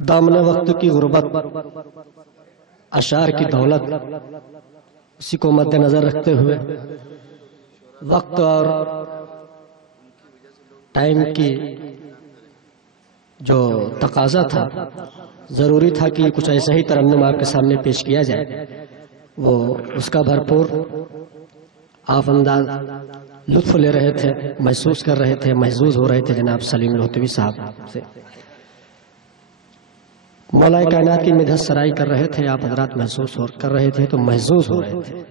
دامن وقت کی غربت، اشعار کی دولت، اسی کو مد نظر رکھتے ہوئے وقت اور ٹائم کی جو تقاضا تھا، ضروری تھا کہ کچھ ایسا ہی ترنم آپ کے سامنے پیش کیا جائے، وہ اس کا بھرپور آپ انداز لطف لے رہے تھے، محسوس کر رہے تھے، محظوظ ہو رہے تھے جناب سلیم لوتھوی صاحب سے۔ مولا کائنات کی مدحت سرائی کر رہے تھے آپ حضرات، محسوس کر رہے تھے تو محظوظ ہو رہے تھے۔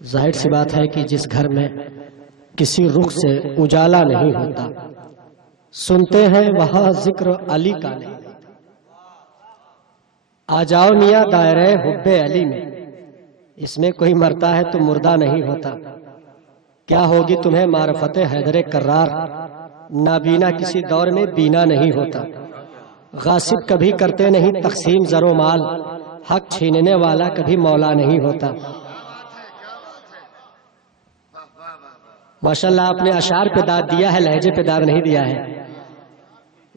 ظاہر سی بات ہے کہ جس گھر میں کسی رخ سے اجالا نہیں ہوتا، سنتے ہیں وہاں ذکر علی کا نہیں۔ آ جاؤ میاں دائرہ حب علی میں، اس میں کوئی مرتا ہے تو مردہ نہیں ہوتا۔ کیا ہوگی تمہیں معرفت حیدر کرار، نابینا کسی دور میں بینا نہیں ہوتا۔ غاصب کبھی کرتے نہیں تقسیم زر و مال، حق چھیننے والا کبھی مولا نہیں ہوتا۔ ماشاءاللہ آپ نے اشعار پہ داد دیا ہے، لہجے پہ داد نہیں دیا ہے۔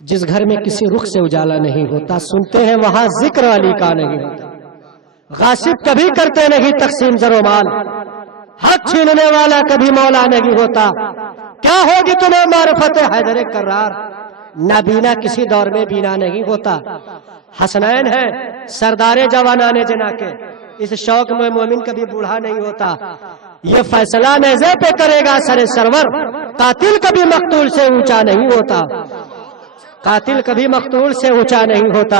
جس گھر میں کسی رخ سے اجالا نہیں ہوتا، سنتے ہیں وہاں ذکر علی کا نہیں ہوتا۔ غاصب کبھی کرتے نہیں تقسیم زر و مال، حق چھیننے والا کبھی مولا نہیں ہوتا۔ کیا ہوگی تمہیں معرفت حیدر کرار، نابینا کسی دور میں بینا نہیں ہوتا۔ حسنین ہے سردار جوانان جنا کے، اس شوق میں مومن کبھی بوڑھا نہیں ہوتا۔ یہ فیصلہ نیزے پہ کرے گا سر سرور، قاتل کبھی مقتول سے اونچا نہیں ہوتا۔ قاتل کبھی مقتول سے اونچا نہیں ہوتا۔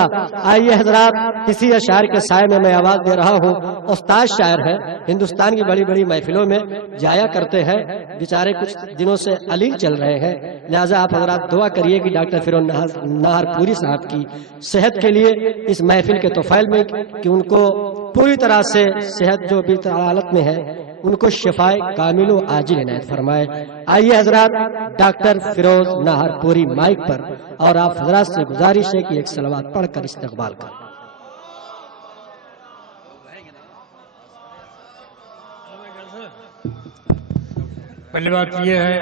آئیے حضرات، اسی اشعار کے سائے میں آواز دے رہا ہوں۔ استاد شاعر ہے، ہندوستان کی بڑی بڑی محفلوں میں جایا کرتے ہیں، بیچارے کچھ دنوں سے علیل چل رہے ہیں، لہٰذا آپ حضرات دعا کریے کہ ڈاکٹر فیروز ناہر پوری صاحب کی صحت کے لیے اس محفل کے توفیل میں کہ ان کو پوری طرح سے صحت جو بھی حالت میں ہے ان کو شفائے کامل و عاجل عنایت فرمائے۔ آئیے حضرات، ڈاکٹر فیروز ناہر پوری مائک پر، اور آپ حضرات سے گزارش ہے کہ ایک صلوات پڑھ کر استقبال کریں۔ پہلی بات یہ ہے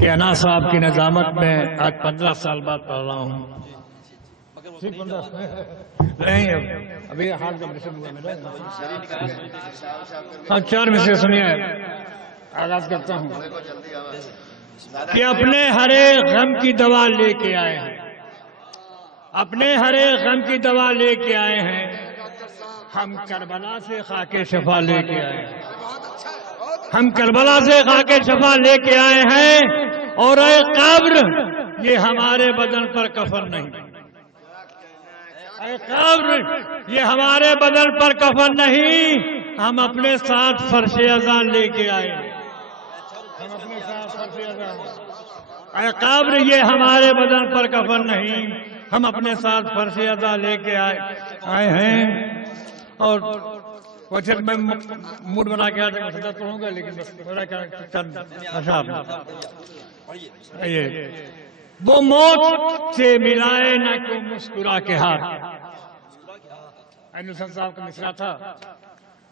کہ انا صاحب کی نظامت میں آج 15 سال بعد پڑھ رہا ہوں۔ نہیں ابھی حال کا مرشد ہوا میرا۔ ہاں 4 میں سے سنیے، آغاز کرتا ہوں کہ اپنے ہر ایک غم کی دوا لے کے آئے ہیں، اپنے ہر ایک غم کی دوا لے کے آئے ہیں، ہم کربلا سے خاک شفا لے کے آئے ہیں، ہم کربلا سے خاک شفا لے کے آئے ہیں، اور اے قبر یہ ہمارے بدن پر کفن نہیں، اے قبر یہ ہمارے بدن پر کفن نہیں، ہم اپنے ساتھ فرش اذان لے کے آئے ہیں، ہم اپنے ساتھ فرش اذان، اے قبر یہ ہمارے بدن پر کفن نہیں، ہم اپنے ساتھ فرش اذان لے کے آئے ہیں۔ اور وچھر میں موڈ بنا کے آتے مسئلہ پڑھوں گا، لیکن بس میرا کیا چند اشعار وہ موت سے ملائے نہ کو مسکرا کے ہاتھ۔ اینو صاحب کا مصرع تھا،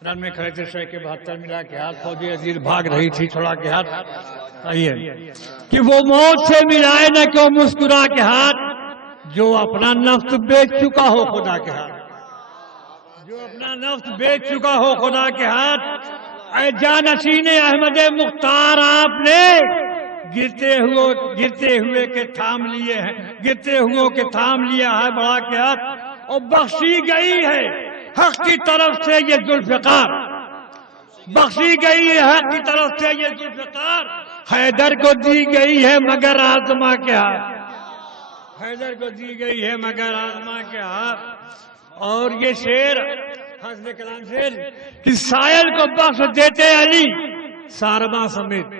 رن میں کھڑے تھے شیخ کے 72 ملا کے ہاتھ، فوجی عزیز بھاگ رہی تھی چھڑا کے ہاتھ۔ آئیے کہ وہ موت سے ملائے نہ کو مسکرا کے ہاتھ، جو اپنا نفس بیچ چکا ہو خدا کے ہاتھ، جو اپنا نفس بیچ چکا ہو خدا کے ہاتھ۔ اے جانشین احمد مختار آپ نے گرتے ہوئے کے تھام لیے ہیں، گرتے ہوئے کے تھام لیا ہے بڑا کے ہاتھ، اور بخشی گئی ہے حق کی طرف سے یہ ذوالفقار، بخشی گئی ہے حق کی طرف سے یہ ذوالفقار، حیدر کو دی گئی ہے مگر آزما کے ہاتھ، حیدر کو دی گئی ہے مگر آزما کے ہاتھ۔ اور یہ شعر حسن کلام شعر کہ سائل کو بخش دیتے علی سارباں سمیت،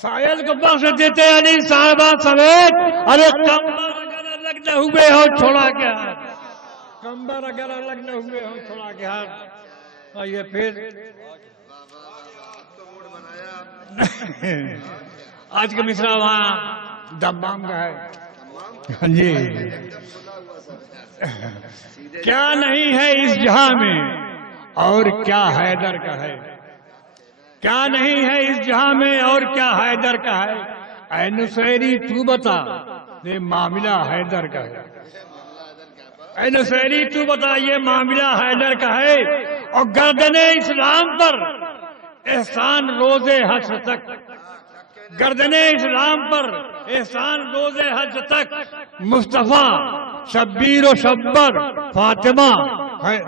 سائل کو بخش دیتے علی سارباں سمیت، ارے کمبر اگر الگ نہ ہوئے ہو چھوڑا کے ہاتھ، کمبر اگر الگ نہ ہوئے ہو چھوڑا کے ہاتھ۔ آئیے پھر آج کا مصرع وہاں دمام کا ہے جی۔ کیا نہیں ہے اس جہاں میں اور کیا حیدر کا ہے، کیا نہیں ہے اس جہاں میں اور کیا حیدر کا ہے۔ اے نصیری تو بتا یہ معاملہ حیدر کا ہے. اے نصیری تو بتا یہ معاملہ حیدر کا ہے اور گردن اسلام پر احسان روز حج تک، گردن اسلام پر احسان روز حج تک مصطفیٰ شبیر و شبر فاطمہ ہے،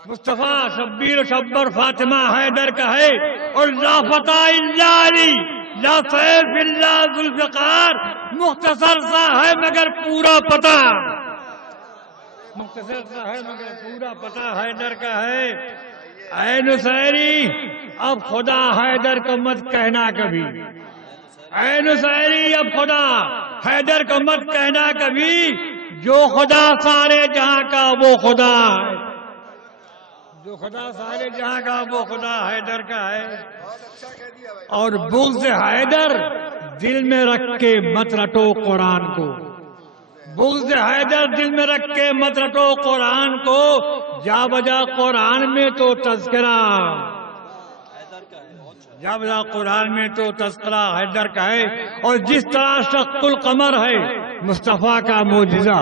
مصطفیٰ شبیر و شبر فاطمہ حیدر کا ہے. اور لا فتح الا علی لا سیف الا ذوالفقار، مختصر سا ہے مگر پورا پتہ، مختصر سا ہے مگر پورا پتہ حیدر کا ہے. اے نصیری اب خدا حیدر کو مت کہنا کبھی، اے نصیری اب خدا حیدر کو مت کہنا کبھی، جو خدا سارے جہاں کا وہ خدا ہے، جو خدا سارے جہاں کا وہ خدا حیدر کا ہے. اور بغض حیدر دل میں رکھ کے مت رٹو قرآن کو، بغض حیدر دل میں رکھ کے مت رٹو قرآن کو، جا بجا قرآن میں تو تذکرہ، جا بجا قرآن میں تو تذکرہ حیدر کا ہے. اور جس طرح شق القمر ہے مصطفیٰ کا معجزہ،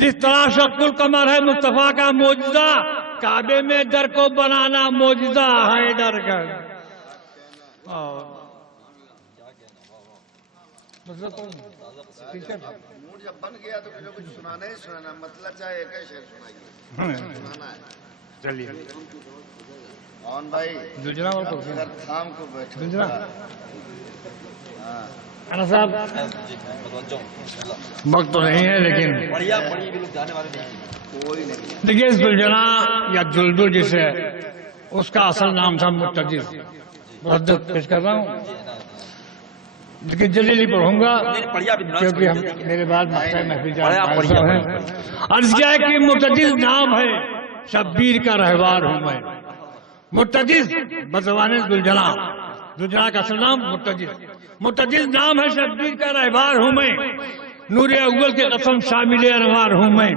جس طرح شق القمر ہے مصطفیٰ کا معجزہ، کعبے میں در کو بنانا معجزہ حیدر کا. موڈ جب بن گیا تو کچھ سنانا ہی سنانا، مطلب چاہے ایک ہی شعر سنائیے، سنانا ہے. چلیے کون بھائی دوسرا اگر تھام کو بیٹھے دوسرا ہاں انا صاحب وقت تو نہیں ہے لیکن کوئی نہیں. دیکھیے زلجنا یا جلدل جسے اس کا اصل نام تھا مرتجز، مردد پیش کر رہا ہوں لیکن جلدی نہیں پڑھوں گا کیونکہ ہم میرے بعد محفل ہیں. عرض کیا ہے کہ مرتجز نام ہے، شبیر کا رہوار ہوں میں. مرتجز بزبان زلجنا، زلجنا کا اصل نام مرتجز، مرتجز نام ہے، شبیر کا رہوار ہوں میں. نور اول کے قسم شامل انوار ہوں میں.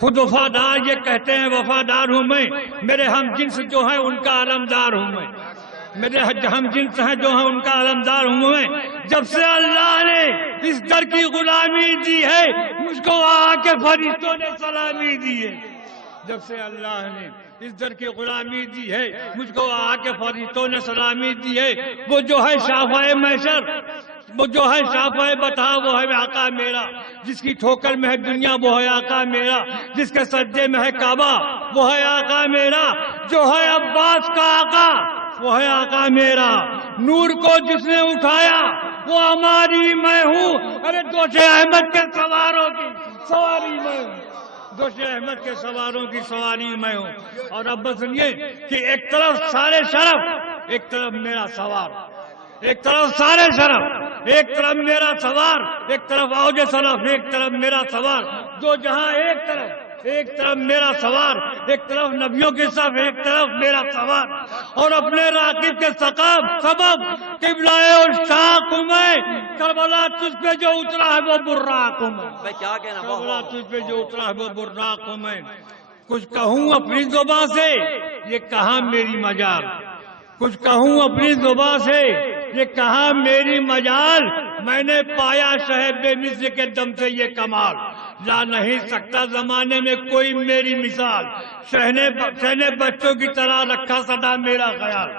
خود وفادار یہ کہتے ہیں وفادار ہوں میں. میرے ہم جنس جو ہیں ان کا علمدار ہوں میں، میرے ہم جنس ہیں جو ہیں ان کا علمدار ہوں میں. جب سے اللہ نے اس در کی غلامی دی ہے مجھ کو آ کے فرشتوں نے سلامی دی ہے. جب سے اللہ نے اس در کی غلامی دی ہے مجھ کو آ کے فرشتوں نے سلامی دی ہے. وہ جو ہے شافعِ محشر، وہ جو ہے شافعِ بتا وہ ہے آقا میرا. جس کی ٹھوکر میں ہے دنیا وہ ہے آقا میرا. جس کے سجدے میں ہے کعبہ وہ ہے آقا میرا. جو ہے عباس کا آقا وہ ہے آقا میرا. نور کو جس نے اٹھایا وہ ہماری میں ہوں. ارے دوش احمد کے سواروں کی سواری میں ہوں، دوش احمد کے سواروں کی سواری میں ہوں. اور اب بس سنیے کہ ایک طرف سارے شرف، ایک طرف میرا سوار، ایک طرف سارے شرف، ایک طرف میرا سوار، ایک طرف اوج شرف، ایک طرف میرا سوار. دو جہاں ایک طرف، ایک طرف میرا سوار، ایک طرف نبیوں کے صف، ایک طرف میرا سوار. اور اپنے راقب کے سبب قبلہ اور شاق ہوں میں. کربلا تجھ پہ جو اترا ہے وہ براق ہوں میں. کربلا تجھ پہ جو اترا ہے وہ براق ہوں میں. کچھ کہوں اپنی زبان سے یہ کہاں میری مجال، کچھ کہوں اپنی زبان سے یہ کہاں میری مجال. میں نے پایا شہد بے مثل کے دم سے یہ کمال. لا نہیں سکتا زمانے میں کوئی میری مثال. شہنے بچوں کی طرح رکھا سدا میرا خیال،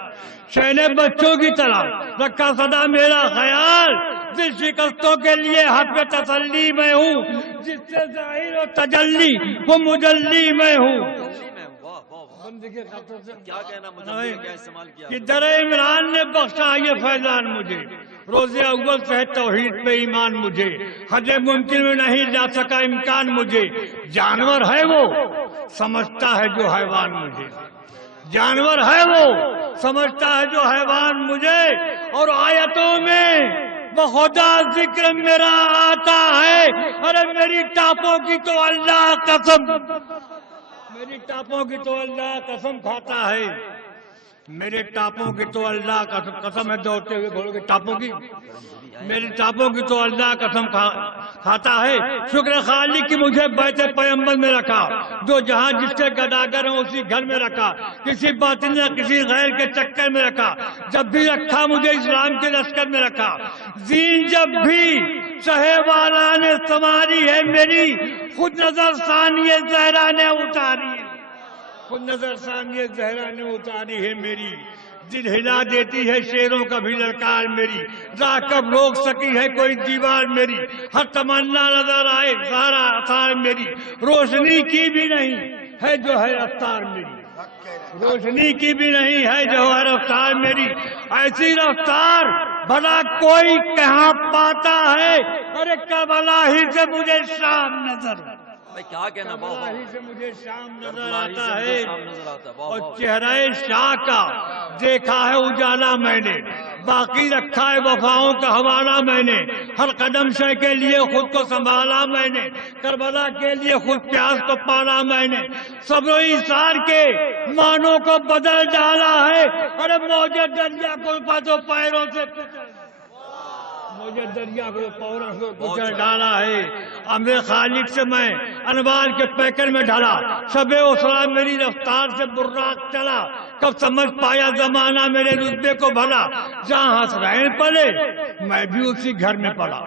شہنے بچوں کی طرح رکھا سدا میرا خیال. جس شکستوں کے لیے حق میں تسلی میں ہوں، جس سے ظاہر و تجلی وہ مجلی میں ہوں. کہ در عمران نے بخشا یہ فیضان مجھے، روز اول سے توحید پہ ایمان مجھے. حد ممکن میں نہیں جا سکا امکان مجھے. جانور ہے وہ سمجھتا ہے جو حیوان مجھے، جانور ہے وہ سمجھتا ہے جو حیوان مجھے. اور آیتوں میں بخدا ذکر میرا آتا ہے. ارے میری ٹاپوں کی تو اللہ قسم، میری ٹاپوں کی تو اللہ قسم کھاتا ہے. میرے ٹاپوں کی تو اللہ قسم ہے، دوڑتے ہوئے گھوڑوں کی ٹاپوں کی، میری ٹاپوں کی تو اللہ قسم کھاتا ہے. شکر خالق کی مجھے بیت پیمبر میں رکھا. جو جہاں جس کے گداگر ہیں اسی گھر میں رکھا. کسی باطن نے کسی غیر کے چکر میں رکھا. جب بھی رکھا مجھے اسلام کے لشکر میں رکھا. دین جب بھی سہے والا نے سنواری ہے میری، خود نظر ثانی زہرا نے اتاری ہے، خود نظر ثانی زہرا نے اتاری ہے میری، دل ہلا دیتی ہے شیروں کا بھی للکار میری، راہ کب روک سکی ہے کوئی دیوار میری، ہر تمنا نظر آئے سارا آثار میری، روشنی کی بھی نہیں ہے جو ہے رفتار میری، روشنی کی بھی نہیں ہے جو ہے رفتار میری، ایسی رفتار بھلا کوئی کہاں پاتا ہے، ارے کربلا ہی سے مجھے شام نظر، کیا کہنا، کربلا ہی سے مجھے شام نظر آتا کربلا ہی ہے، سے مجھے شام نظر آتا ہے، اور چہرہ شاہ کا دیکھا ہے اجالا میں نے، باقی رکھا ہے وفاؤں کا حوالہ میں نے، ہر قدم شے کے لیے خود کو سنبھالا میں نے، کربلا کے لیے خود پیاس کو پالا میں نے، صبر و ایثار کے معنوں کو بدل ڈالا ہے، ارے موجے دریا کو پاسوں پیروں سے مجھے دریا کو پوروں کو کچل ڈالا ہے، امر خالق سے میں انوار کے پیکر میں ڈھلا، شب اسرا میری رفتار سے براق چلا، کب سمجھ پایا زمانہ میرے رتبے کو بھلا، جہاں حسرین پلے میں بھی اسی گھر میں پلا،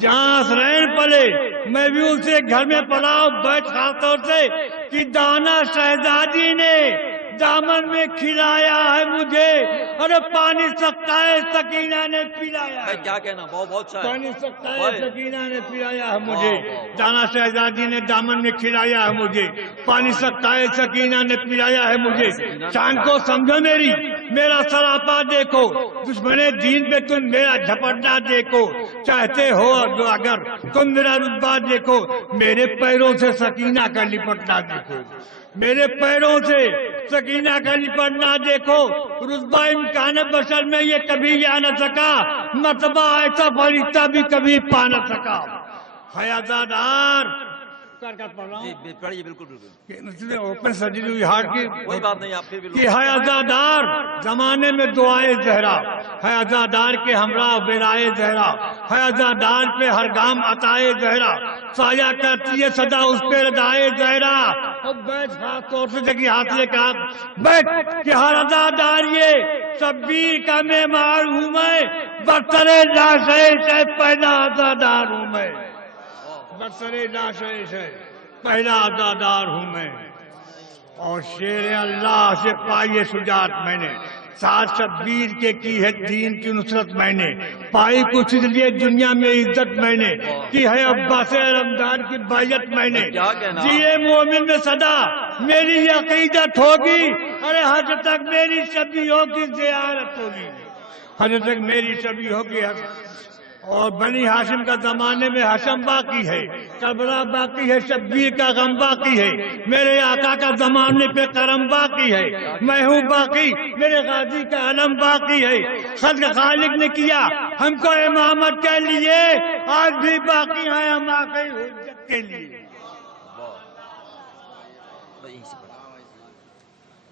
جہاں حسرین پلے میں بھی اسی گھر میں پلا، بیٹھ خاص طور سے کہ دانا شہزادی نے دامن میں کھلایا ہے مجھے، ارے پانی سقائے سکینہ نے پلایا ہے، کیا کہنا، بہت شاعر، پانی سقائے سکینہ نے پلایا ہے مجھے، دانا شہزادی نے دامن میں کھلایا ہے مجھے، پانی سقائے سکینہ نے پلایا ہے مجھے، چاند کو سمجھو میری میرا سراپا دیکھو، دشمن دین پہ تم میرا جھپٹنا دیکھو، چاہتے ہو اگر تم میرا رتبہ دیکھو، میرے پیروں سے سکینہ کا لپٹنا دیکھو، میرے پیروں سے سکینہ کا لپٹنا دیکھو، رتبہ امکان بشر میں یہ کبھی آ نہ سکا، مرتبہ ایسا فرشتہ بھی کبھی پا نہ سکا، حیادار جی پڑھیے، بالکل بالکل، اوپن سرجری ہوئی ہارٹ کی، کوئی بات نہیں، آپ پھر کہ ہے عزادار زمانے میں دعائے زہرا، ہے عزادار کے ہمراہ برائے زہرا، ہے عزادار پہ ہر گام عطائے زہرا، سایہ کرتی ہے صدا اس پہ ردائے زہرا، اب بیٹھ خاص طور سے جگہ حاصلے کا بیٹھ کہ ہر عزادار یہ شبیر کا معمار ہوں میں، برتر لاشے پہلا عزادار ہوں میں، برتر لاشے پہلا عزادار ہوں میں، اور شیر اللہ سے پائی شجاعت میں نے، ساتھ شبیر کے کی ہے دین کی نصرت میں نے، پائی کچھ لیے دنیا میں عزت میں نے، کی ہے عباس رمضان کی بیعت میں نے، جیے مومن میں صدا میری عقیدت ہوگی، ارے حج تک میری شبیہوں کی زیارت ہوگی، حج تک میری شبیہوں کی، اور بنی ہاشم کا زمانے میں حشم باقی ہے، کربلا باقی ہے، شبیر کا غم باقی ہے، میرے آقا کا زمانے پہ کرم باقی ہے، میں ہوں باقی، میرے غازی کا علم باقی ہے، خلق خالق نے کیا ہم کو امامت کے لیے، آج بھی باقی ہیں ہم آقا حجت کے لیے۔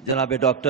جناب ڈاکٹر